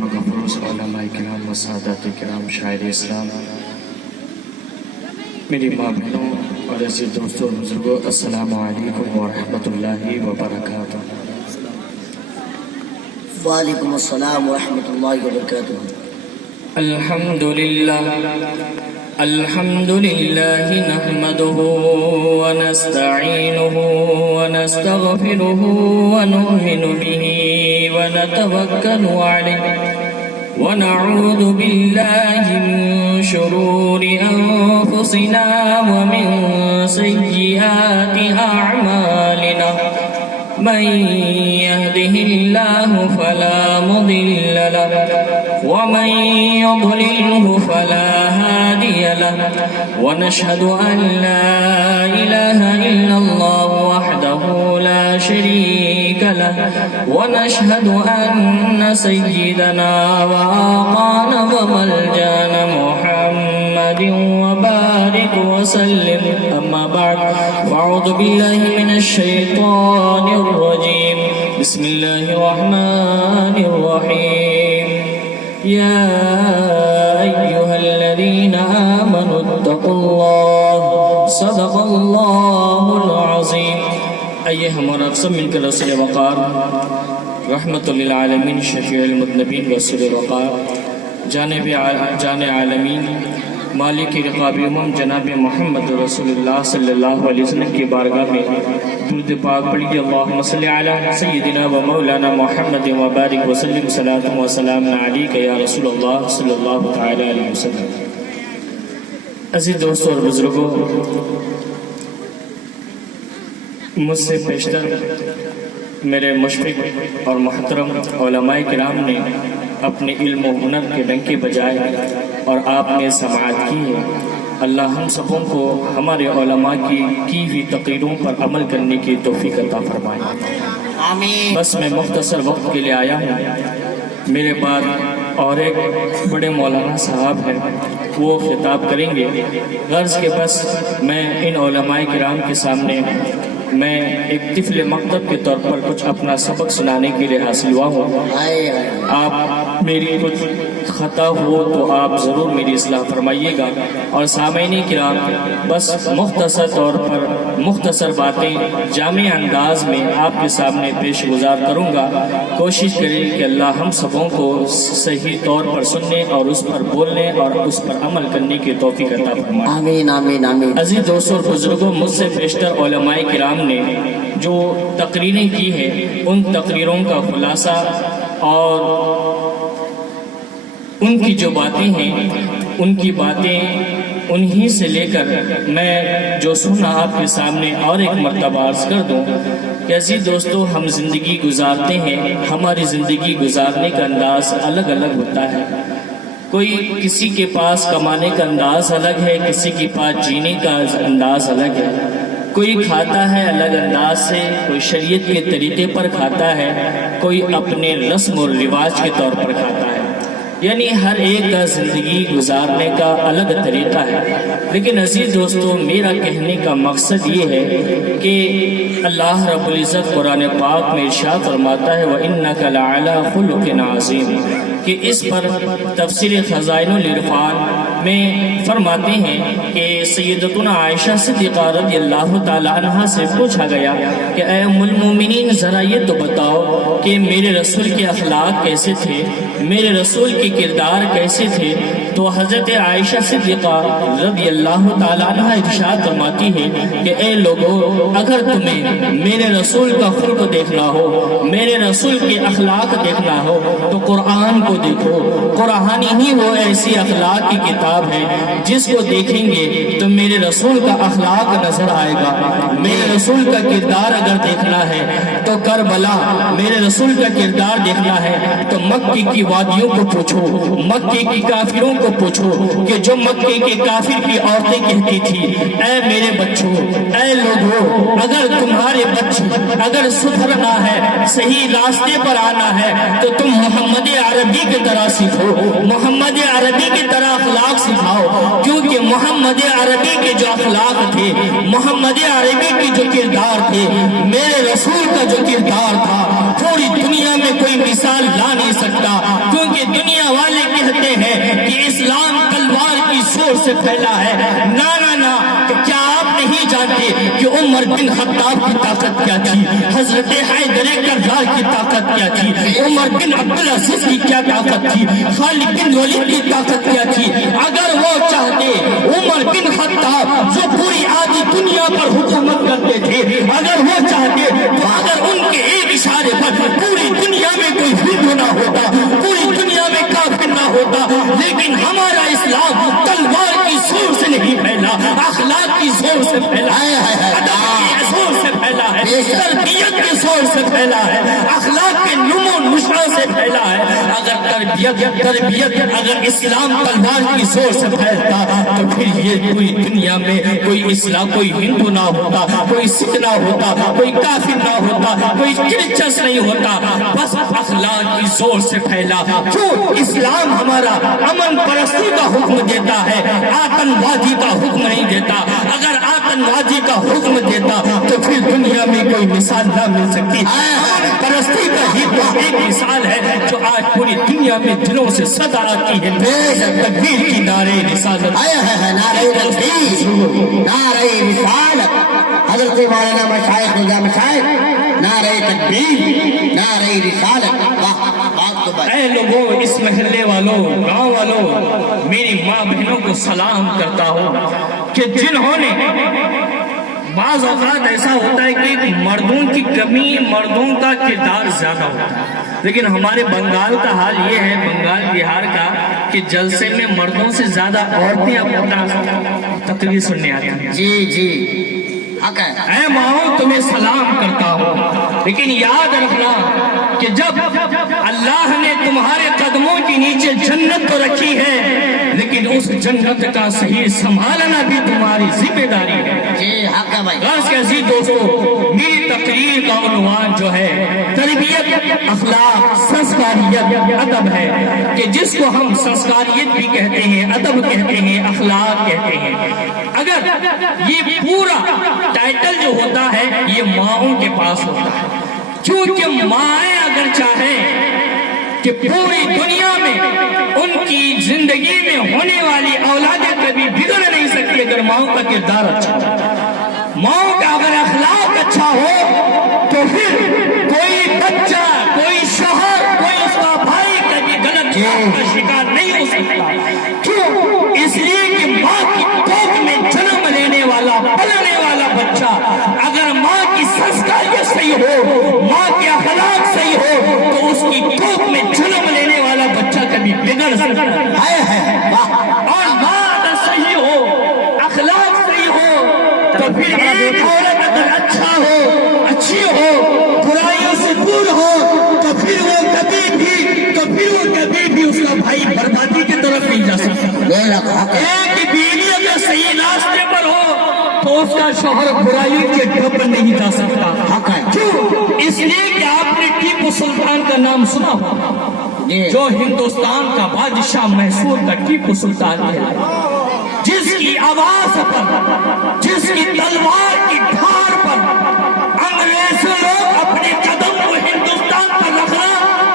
مغفروز علماء کرام و سادات کرام، شاعر اسلام، میری ماں بہنوں اور عزیز دوستوں اور بزرگوں، السلام علیکم ورحمۃ اللہ وبرکاتہ۔ وعلیکم السلام ورحمۃ اللہ وبرکاتہ۔ الحمد لله نحمده ونستعينه ونستغفره ونؤمن به ونتوكل عليه ونعوذ بالله من شرور أنفسنا ومن سيئات أعمالنا، من يهده الله فلا مضل له ومن يضلله فلا هادي له، ونشهد أن لا إله إلا الله وحده لا شريك له، ونشهد أن سيدنا وآقانا وملجانا محمد وبارك وسلم، أما بعد فأعوذ بالله من الشيطان الرجيم، بسم الله الرحمن الرحيم، يا أيها الذين آمنوا اتقوا الله، صدق الله العظيم۔ آئیے ہم اور آپ سب مل کر رسول وقار، رحمت للعالمین، شفیع المذنبین، رسول وقار، جان عالمین، مالک رقاب امم، جناب محمد رسول اللہ صلی اللہ علیہ وسلم کی بارگاہ میں درود پاک پڑھیے۔ اللہم صلی علی سیدنا و مولانا محمد و بارک وسلم، صلاۃ و سلام علیک یا رسول اللہ صلی اللہ تعالی علیہ وسلم۔ عزیز دوستوں اور بزرگوں، مجھ سے پیشتر میرے مشفق اور محترم علماء کرام نے اپنے علم و ہنر کے ڈنکے بجائے اور آپ نے سماعت کی ہے۔ اللہ ہم سبوں کو ہمارے علماء کی ہوئی تقریروں پر عمل کرنے کی توفیق عطا فرمائے، آمین۔ بس میں مختصر وقت کے لیے آیا ہوں، میرے بعد اور ایک بڑے مولانا صاحب ہیں، وہ خطاب کریں گے۔ غرض کے بس میں ان علماء کرام کے سامنے میں ایک طفل مکتب کے طور پر کچھ اپنا سبق سنانے کے لیے حاصل ہوا ہوں۔ آپ میری کچھ خطا ہو تو آپ ضرور میری اصلاح فرمائیے گا، اور سامعین کرام بس مختصر طور پر مختصر باتیں جامع انداز میں آپ کے سامنے پیش گزار کروں گا۔ کوشش کریں کہ اللہ ہم سبوں کو صحیح طور پر سننے اور اس پر بولنے اور اس پر عمل کرنے کی توفیق عطا فرمائے، آمین آمین آمین۔ عزیز دوستوں اور بزرگوں، مجھ سے بیشتر علماء کرام نے جو تقریریں کی ہیں، ان تقریروں کا خلاصہ اور ان کی جو باتیں ہیں، ان کی باتیں انہی سے لے کر میں جو سنا آپ کے سامنے اور ایک مرتبہ عرض کر دوں کہ عزیز دوستو، ہم زندگی گزارتے ہیں، ہماری زندگی گزارنے کا انداز الگ الگ ہوتا ہے۔ کوئی کسی کے پاس کمانے کا انداز الگ ہے، کسی کے پاس جینے کا انداز الگ ہے، کوئی کھاتا ہے الگ انداز سے، کوئی شریعت کے طریقے پر کھاتا ہے، کوئی اپنے رسم و رواج کے طور پر کھاتا ہے، یعنی ہر ایک کا زندگی گزارنے کا الگ طریقہ ہے۔ لیکن عزیز دوستو، میرا کہنے کا مقصد یہ ہے کہ اللہ رب العزت قرآن پاک میں ارشاد فرماتا ہے وَإِنَّكَ لَعَلَىٰ خُلُقٍ عَظِيمٍ، کہ اس پر تفسیر خزائن العرفان میں فرماتے ہیں کہ سیدتنا عائشہ صدیقہ رضی اللہ تعالی عنہ سے پوچھا گیا کہ اے ام المومنین، ذرا یہ تو بتاؤ کہ میرے رسول کے اخلاق کیسے تھے، میرے رسول کے کردار کیسے تھے؟ تو حضرت عائشہ صدیقہ رضی اللہ تعالی عنہ ارشاد فرماتی ہے کہ اے لوگو، اگر تمہیں میرے رسول کا خلق دیکھنا ہو، میرے رسول کے اخلاق دیکھنا ہو تو قرآن کو دیکھو۔ قرآن ہی وہ ایسی اخلاق کی کتاب ہے جس کو دیکھیں گے تو میرے رسول کا اخلاق نظر آئے گا۔ میرے رسول کا کردار اگر دیکھنا ہے تو کربلا، میرے رسول کا کردار دیکھنا ہے تو مکے کی وادیوں کو پوچھو، مکے کی کافروں کو پوچھو کہ جو مکے کے کافر کی عورتیں کہتی تھی اے میرے بچوں، اے لوگوں، اگر تمہارے بچے اگر سدھرنا ہے، صحیح راستے پر آنا ہے تو تم محمد عربی کی طرح سیکھو، محمد عربی کی طرح اخلاق سکھاؤ، کیونکہ محمد عربی کے جو اخلاق تھے، محمد عربی کی جو کردار تھے، میرے رسول کا جو کردار تھا، پوری دنیا میں کوئی مثال لا نہیں سکتا، کیونکہ پھیلا ہے۔ نا نا نا، کیا آپ نہیں جانتے کہ عمر بن خطاب کی طاقت کیا تھی، حضرت حیدر کرار کی طاقت کیا تھی، عمر بن عبدالعزیز کی کیا طاقت تھی، خالد بن ولید کی طاقت کیا تھی؟ اگر وہ چاہتے، عمر بن خطاب جو پوری آدھی دنیا پر حکومت کرتے تھے، اگر وہ چاہتے تو اگر ان کے ایک اشارے پر پوری دنیا میں کوئی ہندو نہ ہوتا، پوری دنیا میں کافر نہ ہوتا، لیکن ہمارا اسلام تلوار کی زور سے نہیں پھیلا، اخلاق کی زور سے پھیلا ہے، ادب کی زور سے پھیلا ہے، تربیت کے زور سے پھیلا ہے، اخلاق کے نمو نشاں سے پھیلا ہے۔ اگر تربیت اگر اسلام تلوار کی زور سے پھیلتا تو پھر یہ پوری دنیا میں کوئی اسلام، کوئی ہندو نہ ہوتا، کوئی سکھ نہ ہوتا، کوئی کافر نہ ہوتا، کوئی کرسچن نہیں ہوتا، بس اخلاق کی زور سے پھیلا۔ کیوں؟ اسلام ہمارا امن پرستی کا حکم دیتا ہے، آتنوادی کا حکم نہیں دیتا۔ اگر آتنوادی کا حکم دیتا تو پھر دنیا میں کوئی مثال نہ مل سکتی۔ امن پرستی کا ہی تو ایک مثال ہے جو آج پوری دنیا میں دلوں سے صدا آتی ہے، تکبیر کی نعرے رسالت، نعرہ تکبیر، نعرہ رسالت، حضرت مولانا مشائخ نظام مشائخ، نعرہ تکبیر، نعرہ رسالت۔ بات تو اے لوگوں، اس محلے والوں، گاؤں والوں، میری ماں بہنوں کو سلام کرتا ہوں کہ جنہوں نے، بعض اوقات ایسا ہوتا ہے کہ مردوں کی کمی، مردوں کا کردار زیادہ ہوتا ہے، لیکن ہمارے بنگال کا حال یہ ہے، بنگال بہار کا، کہ جلسے میں مردوں سے زیادہ عورتیں اپنا تقریر سننے آتی ہیں۔ جی جی حق ہے۔ اے ماں، تمہیں سلام کرتا ہوں، لیکن یاد رکھنا کہ جب اللہ نے تمہارے قدموں کے نیچے جنت تو رکھی ہے، لیکن اس جنت کا صحیح سنبھالنا بھی تمہاری ذمہ داری ہے۔ جی حق ہے بھائی۔ غرض کے عزیز دوستو، میری تقریر کا عنوان جو ہے تربیت، اخلاق، سنسکاریت، ادب ہے، کہ جس کو ہم سنسکاریت بھی کہتے ہیں، ادب کہتے ہیں، اخلاق کہتے ہیں۔ اگر یہ پورا ٹائٹل جو ہوتا ہے یہ ماؤں کے پاس ہوتا ہے، کیونکہ مائیں اگر چاہیں کہ پوری دنیا میں ان کی زندگی میں ہونے والی اولادیں کبھی بگڑ نہیں سکتی اگر ماؤں کا کردار اچھا ہو، ماؤں کا اگر اخلاق اچھا ہو تو پھر کوئی بچہ، کوئی شوہر، کوئی اس کا بھائی کبھی غلط کا شکار نہیں ہو سکتا۔ کیوں؟ اس لیے کہ ماں کی کوکھ میں جنم لینے والا، پلنے والا بچہ اگر ماں کی سنسکاریت صحیح ہو، ماں کے اخلاق صحیح ہو تو اس کی کوکھ میں جنم لینے والا بچہ کبھی بگڑ سکتا ہے۔ اور ماں اگر صحیح ہو، اخلاق صحیح ہو تو پھر ایک عورت اگر اچھا ہو، اچھی ہو، برائیوں سے دور ہو تو پھر وہ کبھی بھی اس کا بھائی بربادی کی طرف نہیں جا سکتا۔ ایک بیوی اگر صحیح راستے پر ہو تو اس کا شوہر برائیوں کے ڈب پر نہیں جا سکتا۔ کیوں؟ اس لیے کہ آپ نے ٹیپو سلطان کا نام سنا ہو، جو ہندوستان کا بادشاہ میسور کا ٹیپو سلطان ہے، جس کی آواز پر، جس کی تلوار کی دھار پر انگریز لوگ اپنے قدم کو ہندوستان پر رکھنا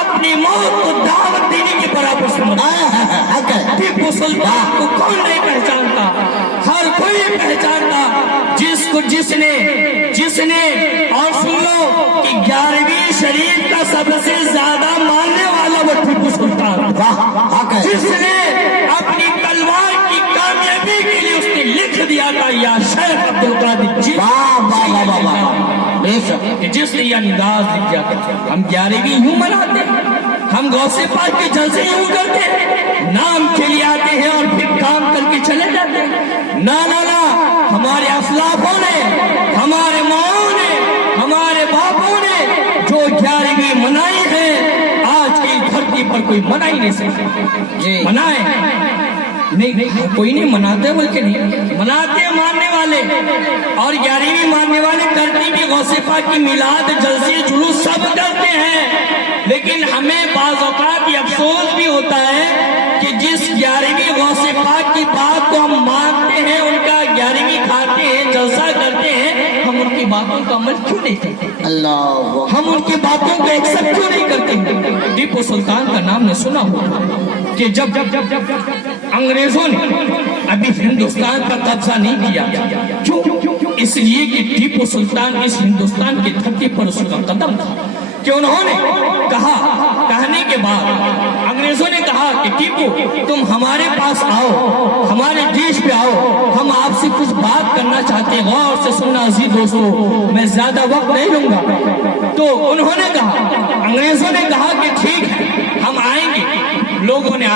اپنی موت کو دعوت دینے کے برابر سمجھتا ہے۔ ٹیپو سلطان کو کون نہیں پہچانتا؟ ہر کوئی پہچانتا، جس نے اور سن لو کہ 11ویں شریف کا سب سے زیادہ ماننے والا وہ ٹیپو سلطان، جس نے اپنی تلوار کی کامیابی کے لیے اس نے لکھ دیا تھا یا شیخ عبدالقادر جی، جس نے یہ انداز لکھ دیا تھا۔ ہم 11ویں یوں مناتے ہیں، ہم غوث پاک کے جلسے یوں کرتے ہیں، نام کے لیے آتے ہیں اور پھر کام کر کے چلے جاتے ہیں۔ نا نا نا، ہمارے اسلافوں نے، ہمارے ماؤں نے، ہمارے باپوں نے جو 11ویں منائی ہے، آج کی دھرتی پر کوئی منا ہی نہیں سکتا۔ منائے نہیں، کوئی نہیں مناتے، بلکہ نہیں مناتے ماننے والے، اور 11ویں ماننے والے کرتی بھی غوث پاک کی میلاد، جلسے، جلوس سب کرتے ہیں، لیکن ہمیں بعض اوقات یہ افسوس بھی ہوتا ہے کہ جس 11ویں غوث پاک کی بات کو ہم مانتے ہیں، ان کا 11ویں کھاتے ہیں، جلسہ کرتے ہیں، ہم ان کی باتوں کا عمل کیوں نہیں کرتے؟ ہم ان کی باتوں کو ایکسپٹ کیوں نہیں کرتے؟ ٹیپو سلطان کا نام نے سنا ہوا کہ جب انگریزوں نے ابھی ہندوستان پر قبضہ نہیں کیا. کیوں؟ اس لیے کہ ٹیپو سلطان اس ہندوستان کی دھرتی پر اس کا قدم تھا کہ انہوں نے کہنے کے بعد انگریزوں نے کہا کہ ٹیپو تم ہمارے پاس آؤ، ہمارے دیش پہ آؤ، ہم آپ سے کچھ بات کرنا چاہتے ہیں. غور سے سننا عزیز دوستو، میں زیادہ وقت نہیں لوں گا. تو انہوں نے کہا، انگریزوں نے کہا کہ ٹھیک ہے ہم آئیں گے. لوگوں نے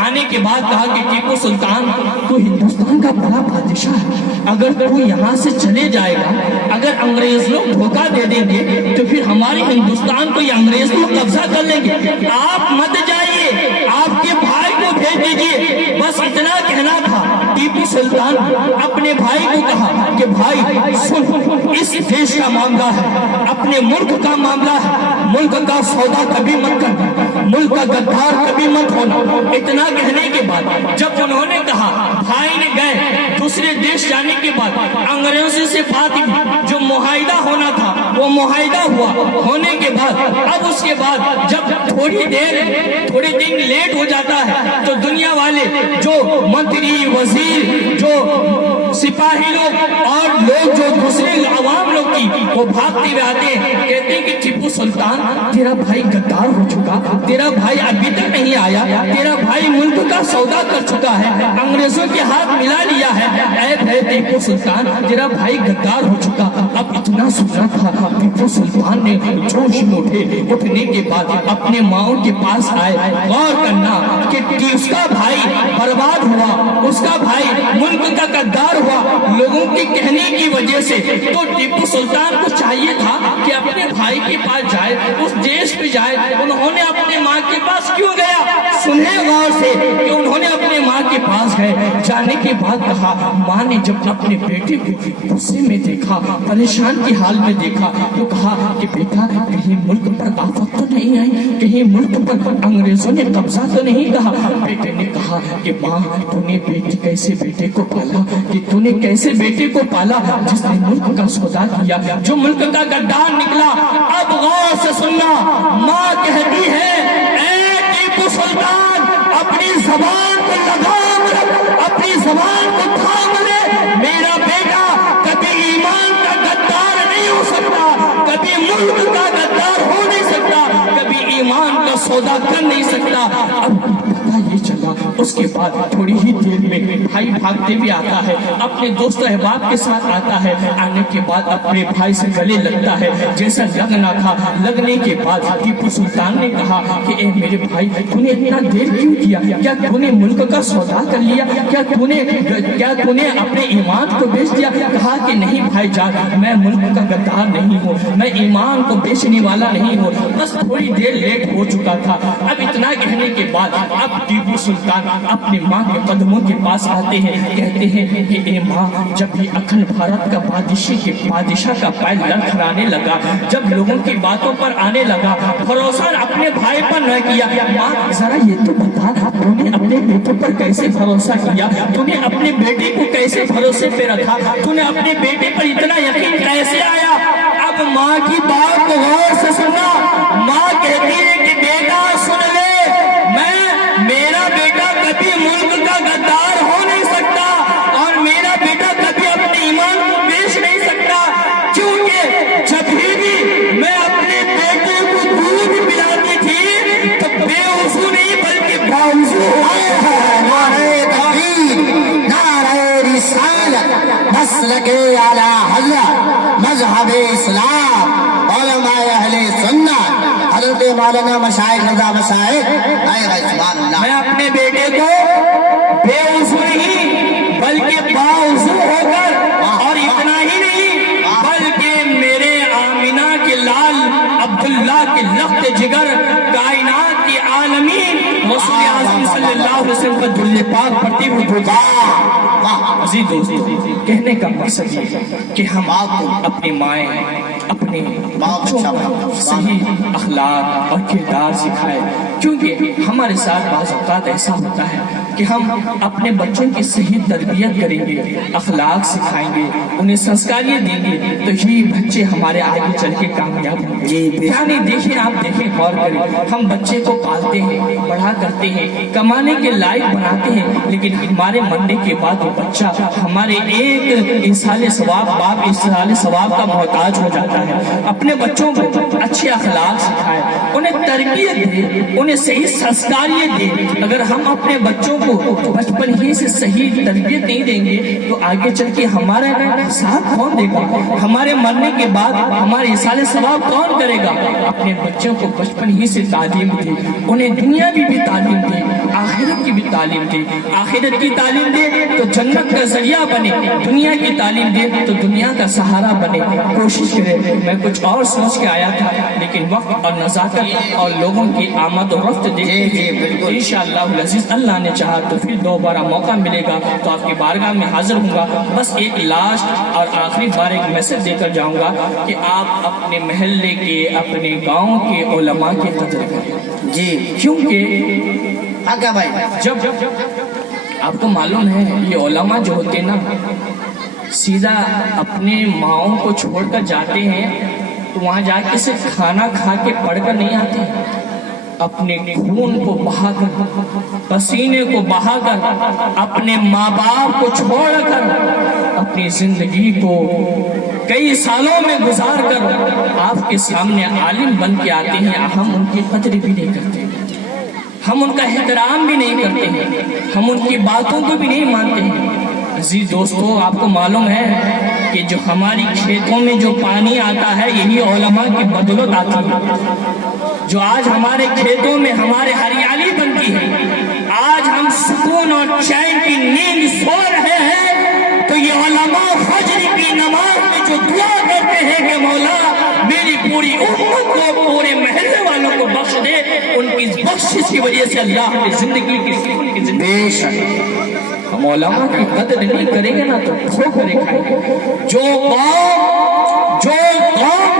آنے کے بعد کہا کہ ٹیپو سلطان تو ہندوستان کا بڑا بادشاہ ہے، اگر تو یہاں سے چلے جائے گا، اگر انگریز لوگ دھوکہ دے دیں گے تو پھر ہمارے ہندوستان کو یہ انگریز لوگ قبضہ کر لیں گے. آپ مت جائیے، آپ کے بھائی کو بھیج دیجیے. بس اتنا کہنا تھا. ٹیپو سلطان اپنے بھائی کو کہا کہ بھائی سن، اس دیش کا معاملہ ہے، اپنے ملک کا معاملہ ہے، ملک کا سودا کبھی مت کرنا، ملک کا غدار کبھی مت ہونا. اتنا کہنے کے بعد جب انہوں نے کہا، بھائی نے گئے. دوسرے دیش جانے کے بعد انگریزوں سے بات کی، جو معاہدہ ہونا تھا وہ معاہدہ ہوا. ہونے کے بعد اب اس کے بعد جب تھوڑے دن لیٹ ہو جاتا ہے تو دنیا والے جو منتری، وزیر، جو سپاہی لوگ اور لوگ جو دوسرے عوام لوگ کی وہ بھاگتے ہوئے آتے ہیں، کہتے ہیں کہ ٹیپو سلطان تیرا بھائی غدار ہو چکا، تیرا بھائی ابھی تک نہیں آیا، تیرا بھائی ملک کا سودا کر چکا ہے، انگریزوں کے ہاتھ ملا لیا ہے. اے ٹیپو سلطان تیرا بھائی غدار ہو چکا. اب اتنا سنا تھا. ٹیپو سلطان نے جوش میں اٹھنے کے بعد اپنے ماؤں کے پاس آئے. غور کرنا کہ اس کا بھائی برباد ہوا، اس کا بھائی ملک کا غدار ہوا لوگوں کے کہنے کی وجہ سے. تو ٹیپو سلطان کو چاہیے تھا کہ اپنے بھائی کے پاس جائے، اس دیش پہ جائے. انہوں نے اپنے ماں کے پاس کیوں گیا؟ سنیں غور سے کہ انہوں نے اپنے ماں کے پاس گئے. جانے کے بعد کہا، ماں نے جب اپنے بیٹے کو غصے میں دیکھا، پریشان کی حال میں دیکھا تو کہا کہ بیٹا کہیں ملک پر آفت تو نہیں آئی، کہیں ملک پر انگریزوں نے قبضہ تو نہیں کہا. بیٹے نے کہا کہ ماں تو نے کیسے بیٹے کو پالا، کہ تو نے کیسے بیٹے کو پالا جس نے ملک کا سودا کیا، جو ملک کا غدار نکلا. اب غور سے سننا، ماں کہتی ہے اے ٹیپو سلطان اپنی زبان کو لگام رکھ، اپنی زبان کو تھام لے. میرا بیٹا کبھی ایمان کا غدار نہیں ہو سکتا، کبھی ملک کا غدار ہو نہیں سکتا، کبھی ایمان کا سودا کر نہیں سکتا. اب پتہ یہ چلا. اس کے بعد تھوڑی ہی دیر میں بھائی بھاگتے بھی آتا ہے، اپنے دوست احباب کے ساتھ آتا ہے. آنے کے بعد اپنے بھائی سے گلے لگتا ہے جیسا لگنا تھا. لگنے کے بعد ٹیپو سلطان نے کہا کہ اے میرے بھائی تو نے اتنا دیر کیوں کیا؟ کیا تو نے ملک کا سودا کر لیا؟ کیا تو نے اپنے ایمان کو بیچ دیا؟ کہا کہ نہیں بھائی جان، میں ملک کا غدار نہیں ہوں، میں ایمان کو بیچنے والا نہیں ہوں، بس تھوڑی دیر لیٹ ہو چکا تھا. اب اتنا کہنے کے بعد اب ٹیپو سلطان اپنی ماں کے قدموں کے پاس آتے ہیں، کہتے ہیں کہ اے ماں، جب یہ اکھنڈ بھارت کا بادشاہ کا پیر لڑکھڑانے لگا، جب لوگوں کی باتوں پر آنے لگا، بھروسہ اپنے بھائی پر نہ کیا. ماں ذرا یہ تو بتا، تو نے اپنے بیٹے پر کیسے بھروسہ کیا؟ تو نے اپنے بیٹے کو کیسے بھروسے پہ رکھا؟ تو نے اپنے بیٹے پر اتنا یقین کیسے آیا؟ اب ماں کی بات کو غور سے سننا. ماں کہتی ہے کہ بیٹا سن لے، میرا بیٹا کبھی ملک کا غدار ہو نہیں سکتا اور میرا بیٹا کبھی اپنے ایمان کو بیچ نہیں سکتا، کیونکہ جب بھی میں اپنے بیٹے کو دودھ پلاتی تھی تو بے وضو نہیں بلکہ باوضو. نعرہ تکبیر، نعرہ رسالت، مسلک اعلی حضرت، مذہب اسلام، علماء اہل سنت، حضرت مولانا مشائخ رضا مشائخ. میں اپنے بیٹے کو بے وضو نہیں بلکہ باوضو ہو کر، اور اتنا ہی نہیں بلکہ میرے آمینہ کے لال عبداللہ کے لخت جگر، کائنات کی عالمین رسول اعظم صلی اللہ علیہ وسلم پر دھلے پاک پڑتی ہوئی بھوجا. عزیز دوستو، کہنے کا مقصد یہ ہے کہ ہم اپنی مائیں، اپنے بچوں کو صحیح اخلاق اور کردار سکھائے. کیونکہ ہمارے ساتھ بعض اوقات ایسا ہوتا ہے کہ ہم اپنے بچوں کی صحیح تربیت کریں گے، اخلاق سکھائیں گے، انہیں سنسکاریت دیں گے، تو یہ بچے ہمارے آگے چل کے کامیاب ہوں گے۔ یعنی دیکھیں، آپ دیکھیں، غور کریں، ہم بچے کو پالتے ہیں، پڑھا کرتے ہیں، کمانے کے لائق بناتے ہیں، لیکن ہمارے مرنے کے بعد وہ بچہ ہمارے ایک ایصال ثواب، باپ ایصال ثواب کا محتاج ہو جاتا ہے۔ اپنے بچوں کو اچھے اخلاق سکھائے، انہیں تربیت دے، انہیں صحیح سنسکاریت دے۔ اگر ہم اپنے بچوں کو بچپن ہی سے صحیح تربیت نہیں دیں گے تو آگے چل کے ہمارا ساتھ کون دے گا؟ ہمارے مرنے کے بعد ہمارے ایصال ثواب کون کرے گا؟ اپنے بچوں کو بچپن ہی سے تعلیم دے، انہیں دنیا کی بھی تعلیم دے، آخرت کی بھی تعلیم دے۔ آخرت کی تعلیم دے تو جنت کا ذریعہ بنے، دنیا کی تعلیم دے تو دنیا کا سہارا بنے۔ کوشش کرے، میں کچھ اور سوچ کے آیا تھا، لیکن وقت اور نزاکت اور لوگوں کی آمد و رفت دیکھتے ہوئے انشاءاللہ العزیز اللہ نے چاہا تو پھر دوبارہ موقع ملے گا تو آپ کی بارگاہ میں حاضر ہوں گا۔ بس ایک لاسٹ اور آخری بار ایک میسج دے کر جاؤں گا کہ آپ اپنے محلے کے، اپنے گاؤں کے علماء کی قدر کریں جی کیونکہ آقا بھائی جب آپ کو معلوم ہے یہ علماء جو ہوتے ہیں نا سیدھا اپنے ماؤں کو چھوڑ کر جاتے ہیں تو وہاں جا کے صرف کھانا کھا کے پڑھ کر نہیں آتے، اپنے خون کو بہا کر، پسینے کو بہا کر، اپنے ماں باپ کو چھوڑ کر، اپنی زندگی کو کئی سالوں میں گزار کر آپ کے سامنے عالم بن کے آتے ہیں۔ ہم ان کی قدر بھی نہیں کرتے، ہم ان کا احترام بھی نہیں کرتے ہیں، ہم ان کی باتوں کو بھی نہیں مانتے ہیں۔ عزیز دوستو، آپ کو معلوم ہے کہ جو ہماری کھیتوں میں جو پانی آتا ہے یہی علماء کی بدولت آتی ہے۔ جو آج ہمارے کھیتوں میں ہمارے ہریالی بنتی ہے، آج ہم سکون اور چین کی نیند سو رہے ہیں تو یہ علماء فجر کی نماز میں جو دعا کرتے ہیں کہ مولا میری پوری امت کو، پورے محلے والوں کو بخش دے، ان کی بخشش کی وجہ سے اللہ کی زندگی کی سکون کی زندگی۔ ہم علماء کی قدر نہیں کریں گے نا تو ٹھوکریں کھائیں گے۔ جو قوم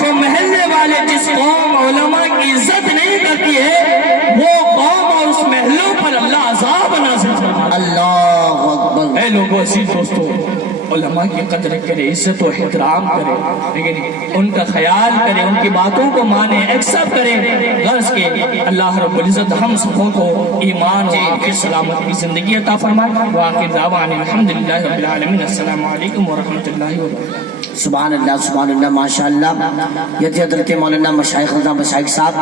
جو محلے والے جس قوم علماء کی عزت نہیں کرتی ہے وہ قوم اور اس محلوں پر اللہ عذاب نازل فرماتا ہے۔ اللہ اکبر۔ اے لوگوں، عزیز دوستو، علماء کی قدر کرے، عزت و احترام کرے، لیکن ان کا خیال کرے، ان کی باتوں کو مانے، ایکسپٹ کرے، غرض کے اللہ رب العزت ہم سبوں کو ایمان و عافیت سلامت کی زندگی عطا فرمائے۔ وآخر دعوانا الحمدللہ رب العالمین، السلام علیکم ورحمۃ اللہ وبرکاتہ۔ سبحان اللہ، سبحان اللہ، ماشاء اللہ۔ یہ تھے حضرت مولانا مشائخ صاحب